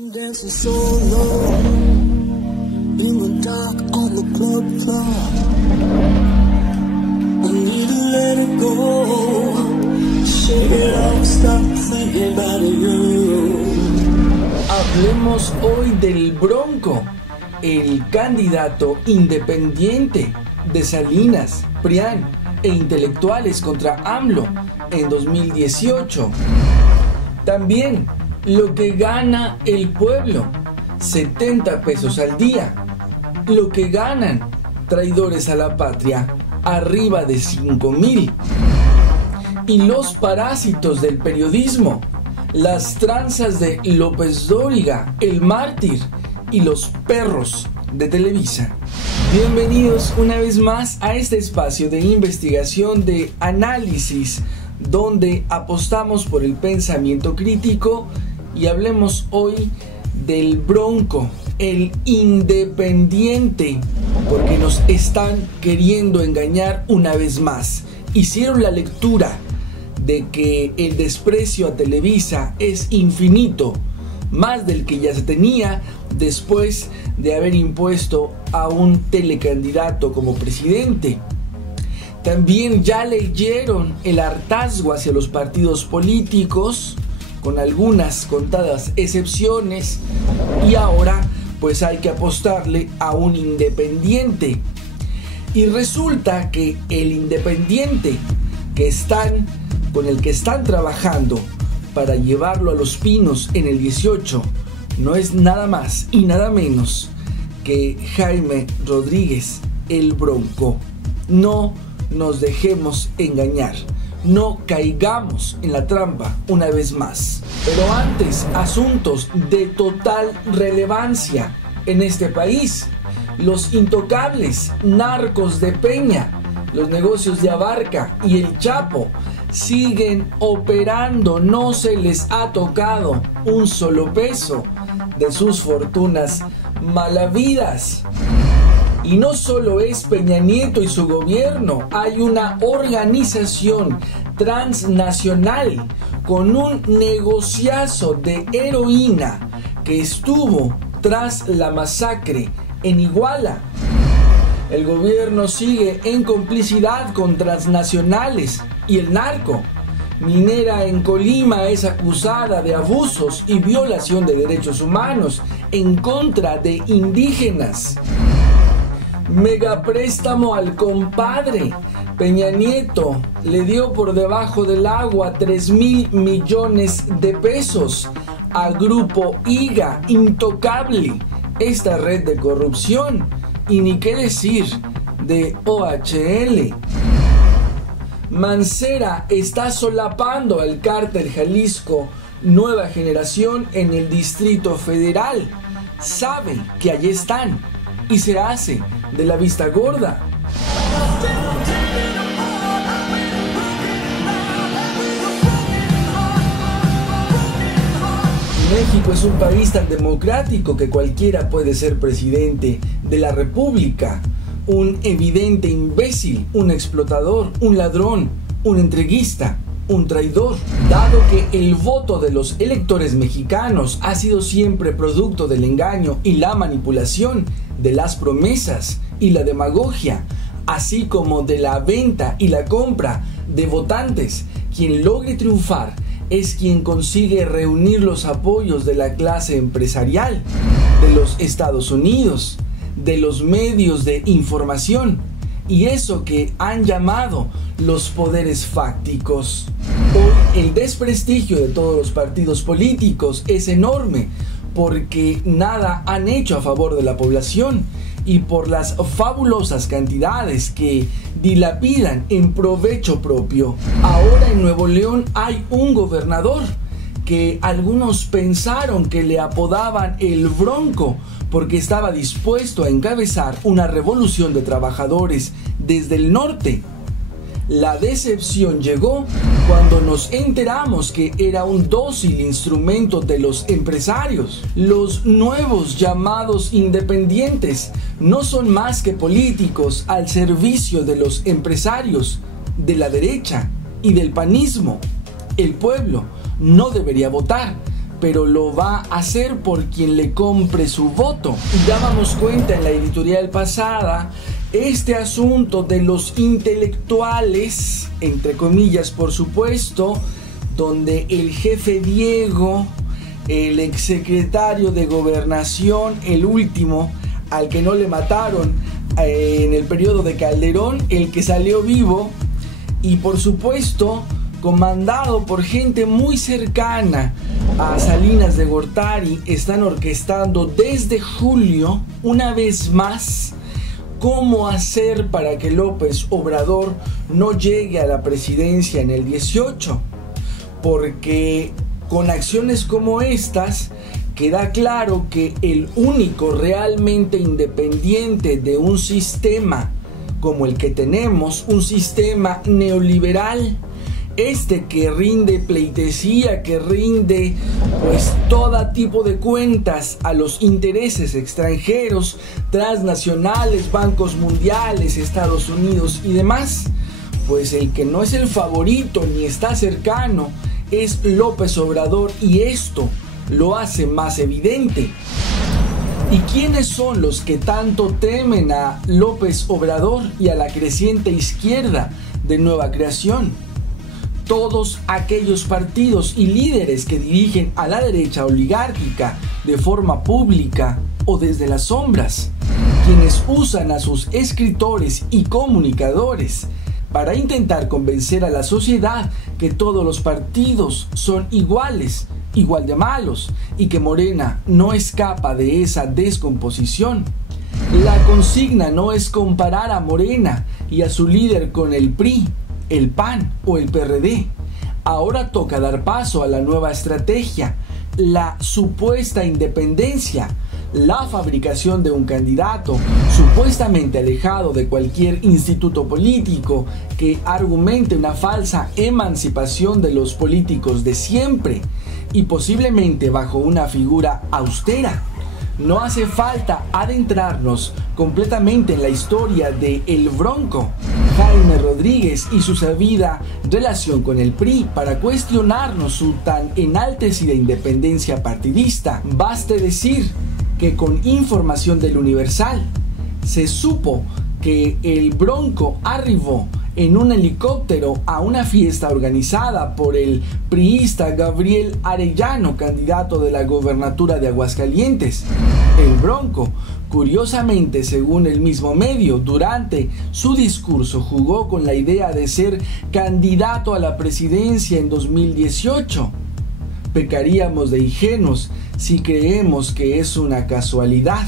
I'm dancing solo in the dark on the club floor. I need to let it go. Shake it off, stop thinking about you. Hablemos hoy del Bronco, el candidato independiente de Salinas, PRIAN e intelectuales contra AMLO en 2018. También lo que gana el pueblo, 70 pesos al día. Lo que ganan traidores a la patria, arriba de 5,000. Y los parásitos del periodismo, las tranzas de López Dóriga, el mártir y los perros de Televisa. Bienvenidos una vez más a este espacio de investigación, de análisis, donde apostamos por el pensamiento crítico y hablemos hoy del Bronco, el independiente, porque nos están queriendo engañar una vez más. Hicieron la lectura de que el desprecio a Televisa es infinito, más del que ya se tenía después de haber impuesto a un telecandidato como presidente. También ya leyeron el hartazgo hacia los partidos políticos, con algunas contadas excepciones, y ahora pues hay que apostarle a un independiente. Y resulta que el independiente con el que están trabajando para llevarlo a Los Pinos en el 18 no es nada más y nada menos que Jaime Rodríguez, el Bronco. No nos dejemos engañar, no caigamos en la trampa una vez más. Pero antes, asuntos de total relevancia en este país. Los intocables narcos de Peña, los negocios de Abarca y el Chapo siguen operando, no se les ha tocado un solo peso de sus fortunas malavidas. Y no solo es Peña Nieto y su gobierno, hay una organización transnacional con un negociazo de heroína que estuvo tras la masacre en Iguala. El gobierno sigue en complicidad con transnacionales y el narco. Minera en Colima es acusada de abusos y violación de derechos humanos en contra de indígenas. Megapréstamo al compadre. Peña Nieto le dio por debajo del agua 3,000 millones de pesos a Grupo IGA, intocable, esta red de corrupción. Y ni qué decir de OHL. Mancera está solapando al cártel Jalisco Nueva Generación en el Distrito Federal. Sabe que allí están y se hace de la vista gorda. México es un país tan democrático que cualquiera puede ser presidente de la República. Un evidente imbécil, un explotador, un ladrón, un entreguista, un traidor. Dado que el voto de los electores mexicanos ha sido siempre producto del engaño y la manipulación, de las promesas y la demagogia, así como de la venta y la compra de votantes, quien logre triunfar es quien consigue reunir los apoyos de la clase empresarial, de los Estados Unidos, de los medios de información, y eso que han llamado los poderes fácticos. Hoy el desprestigio de todos los partidos políticos es enorme, porque nada han hecho a favor de la población y por las fabulosas cantidades que dilapidan en provecho propio. Ahora en Nuevo León hay un gobernador que algunos pensaron que le apodaban el Bronco porque estaba dispuesto a encabezar una revolución de trabajadores desde el norte. La decepción llegó cuando nos enteramos que era un dócil instrumento de los empresarios. Los nuevos llamados independientes no son más que políticos al servicio de los empresarios, de la derecha y del panismo. El pueblo no debería votar, pero lo va a hacer por quien le compre su voto. Y dábamos cuenta en la editorial pasada este asunto de los intelectuales, entre comillas por supuesto, donde el jefe Diego, el exsecretario de Gobernación, el último al que no le mataron en el periodo de Calderón, el que salió vivo, y por supuesto comandado por gente muy cercana a Salinas de Gortari, están orquestando desde julio, una vez más, cómo hacer para que López Obrador no llegue a la presidencia en el 18, porque con acciones como estas queda claro que el único realmente independiente de un sistema como el que tenemos, un sistema neoliberal, que rinde pleitesía, que rinde pues todo tipo de cuentas a los intereses extranjeros, transnacionales, bancos mundiales, Estados Unidos y demás, pues el que no es el favorito ni está cercano es López Obrador, y esto lo hace más evidente. ¿Y quiénes son los que tanto temen a López Obrador y a la creciente izquierda de Nueva Creación? Todos aquellos partidos y líderes que dirigen a la derecha oligárquica de forma pública o desde las sombras, quienes usan a sus escritores y comunicadores para intentar convencer a la sociedad que todos los partidos son iguales, igual de malos, y que Morena no escapa de esa descomposición. La consigna no es comparar a Morena y a su líder con el PRI, el PAN o el PRD. Ahora toca dar paso a la nueva estrategia, la supuesta independencia, la fabricación de un candidato supuestamente alejado de cualquier instituto político que argumente una falsa emancipación de los políticos de siempre y posiblemente bajo una figura austera. No hace falta adentrarnos completamente en la historia de El Bronco, Jaime Rodríguez y su sabida relación con el PRI para cuestionarnos su tan enaltecida independencia partidista. Baste decir que con información del Universal se supo que el Bronco arribó en un helicóptero a una fiesta organizada por el priista Gabriel Arellano, candidato de la gobernatura de Aguascalientes. El Bronco, curiosamente, según el mismo medio, durante su discurso jugó con la idea de ser candidato a la presidencia en 2018. Pecaríamos de ingenuos si creemos que es una casualidad.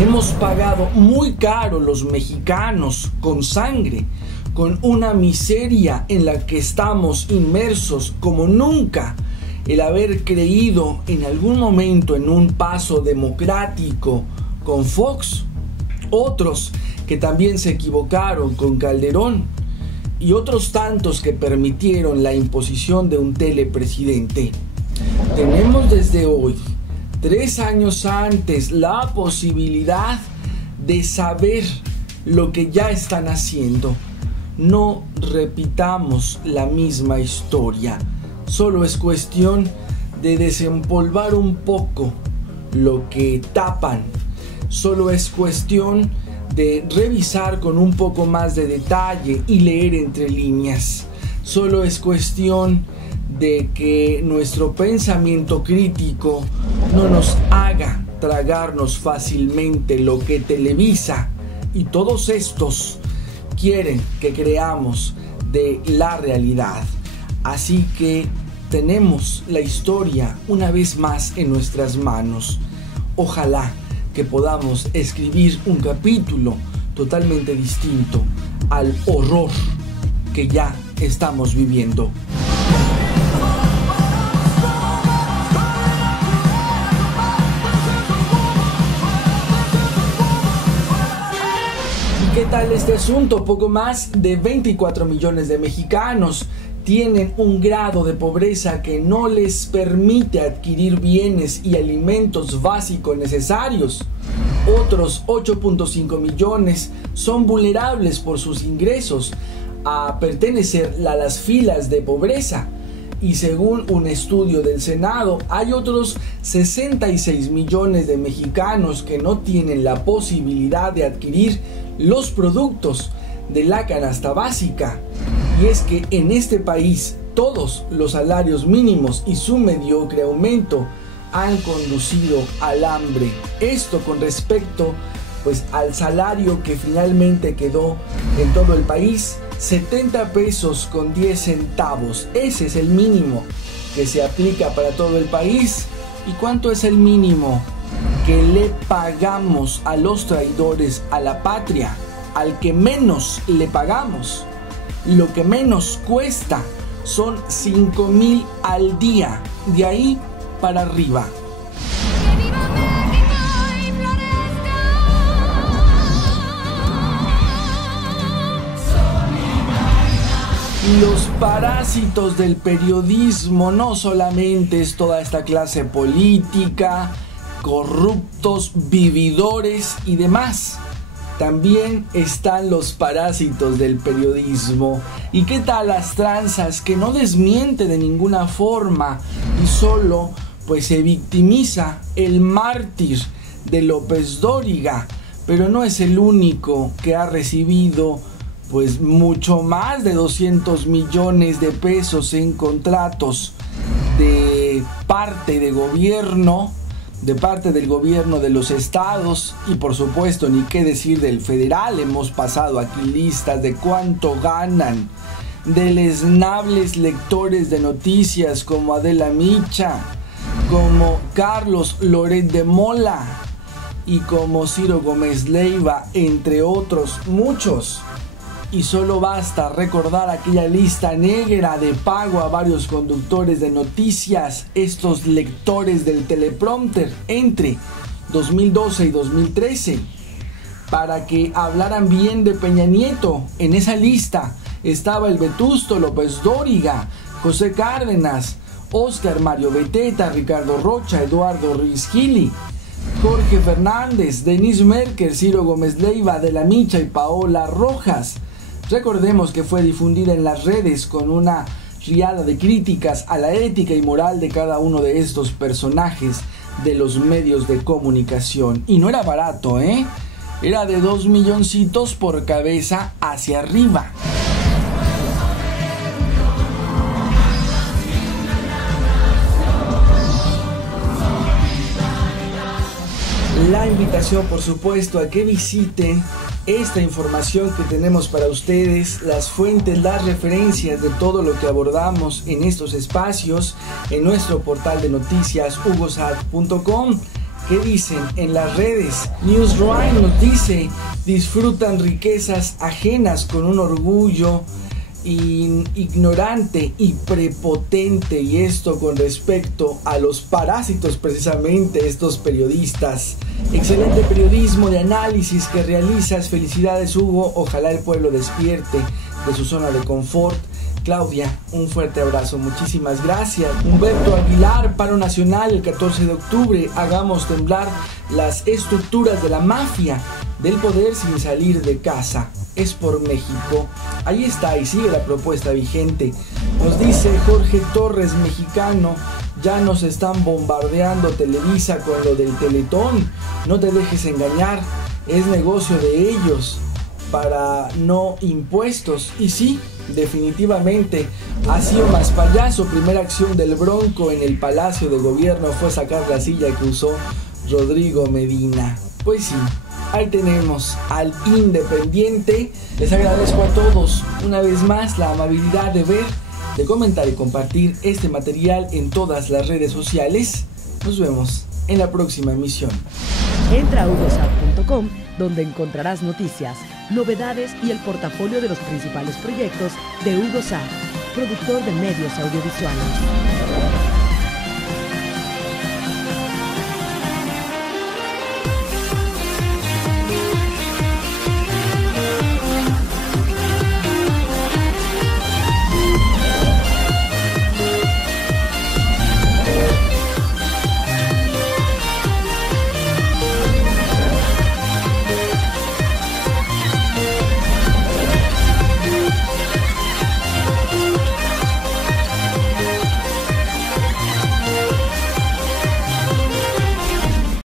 Hemos pagado muy caro los mexicanos con sangre, con una miseria en la que estamos inmersos como nunca, el haber creído en algún momento en un paso democrático con Fox, otros que también se equivocaron con Calderón y otros tantos que permitieron la imposición de un telepresidente. Tenemos desde hoy, 3 años antes, la posibilidad de saber lo que ya están haciendo. No repitamos la misma historia. Solo es cuestión de desempolvar un poco lo que tapan. Solo es cuestión de revisar con un poco más de detalle y leer entre líneas. Solo es cuestión de que nuestro pensamiento crítico no nos haga tragarnos fácilmente lo que Televisa y todos estos quieren que creamos de la realidad. Así que tenemos la historia una vez más en nuestras manos. Ojalá que podamos escribir un capítulo totalmente distinto al horror que ya estamos viviendo. ¿Qué tal este asunto? Poco más de 24 millones de mexicanos tienen un grado de pobreza que no les permite adquirir bienes y alimentos básicos necesarios. Otros 8.5 millones son vulnerables por sus ingresos a pertenecer a las filas de pobreza. Y según un estudio del Senado, hay otros 66 millones de mexicanos que no tienen la posibilidad de adquirir los productos de la canasta básica. Y es que en este país todos los salarios mínimos y su mediocre aumento han conducido al hambre. Esto con respecto al salario que finalmente quedó en todo el país, 70 pesos con 10 centavos. Ese es el mínimo que se aplica para todo el país. ¿Y cuánto es el mínimo que le pagamos a los traidores a la patria? Al que menos le pagamos, lo que menos cuesta son 5,000 al día, de ahí para arriba. Los parásitos del periodismo no solamente es toda esta clase política, corruptos, vividores y demás. También están los parásitos del periodismo. ¿Y qué tal las tranzas que no desmiente de ninguna forma y solo se victimiza el mártir de López Dóriga? Pero no es el único que ha recibido mucho más de 200 millones de pesos en contratos de parte del gobierno de los estados y por supuesto ni qué decir del federal. Hemos pasado aquí listas de cuánto ganan deleznables lectores de noticias como Adela Micha, como Carlos Loret de Mola y como Ciro Gómez Leiva, entre otros muchos. Y solo basta recordar aquella lista negra de pago a varios conductores de noticias, estos lectores del teleprompter entre 2012 y 2013, para que hablaran bien de Peña Nieto. En esa lista estaba el Vetusto López Dóriga, José Cárdenas, Óscar Mario Beteta, Ricardo Rocha, Eduardo Ruiz Gili, Jorge Fernández, Denise Merker, Ciro Gómez Leiva, Adela Micha y Paola Rojas. Recordemos que fue difundida en las redes con una riada de críticas a la ética y moral de cada uno de estos personajes de los medios de comunicación. Y no era barato, Era de 2 milloncitos por cabeza hacia arriba. La invitación, por supuesto, a que visiten esta información que tenemos para ustedes, las fuentes, las referencias de todo lo que abordamos en estos espacios, en nuestro portal de noticias hugosat.com. ¿Qué dicen en las redes? Newsrime nos dice: disfrutan riquezas ajenas con un orgullo ignorante y prepotente, y esto con respecto a los parásitos, precisamente estos periodistas. Excelente periodismo de análisis que realizas. Felicidades, Hugo, ojalá el pueblo despierte de su zona de confort. Claudia, un fuerte abrazo, muchísimas gracias. Humberto Aguilar, paro nacional el 14 de octubre, hagamos temblar las estructuras de la mafia del poder sin salir de casa. Es por México. Ahí está y sigue la propuesta vigente. Nos dice Jorge Torres, mexicano: ya nos están bombardeando Televisa con lo del Teletón. No te dejes engañar, es negocio de ellos para no impuestos. Y sí, definitivamente ha sido más payaso. Primera acción del Bronco en el Palacio de Gobierno fue sacar la silla que usó Rodrigo Medina. Pues sí, ahí tenemos al Independiente. Les agradezco a todos una vez más la amabilidad de ver, de comentar y compartir este material en todas las redes sociales. Nos vemos en la próxima emisión. Entra a hugosat.com, donde encontrarás noticias, novedades y el portafolio de los principales proyectos de Hugo Sat, productor de medios audiovisuales.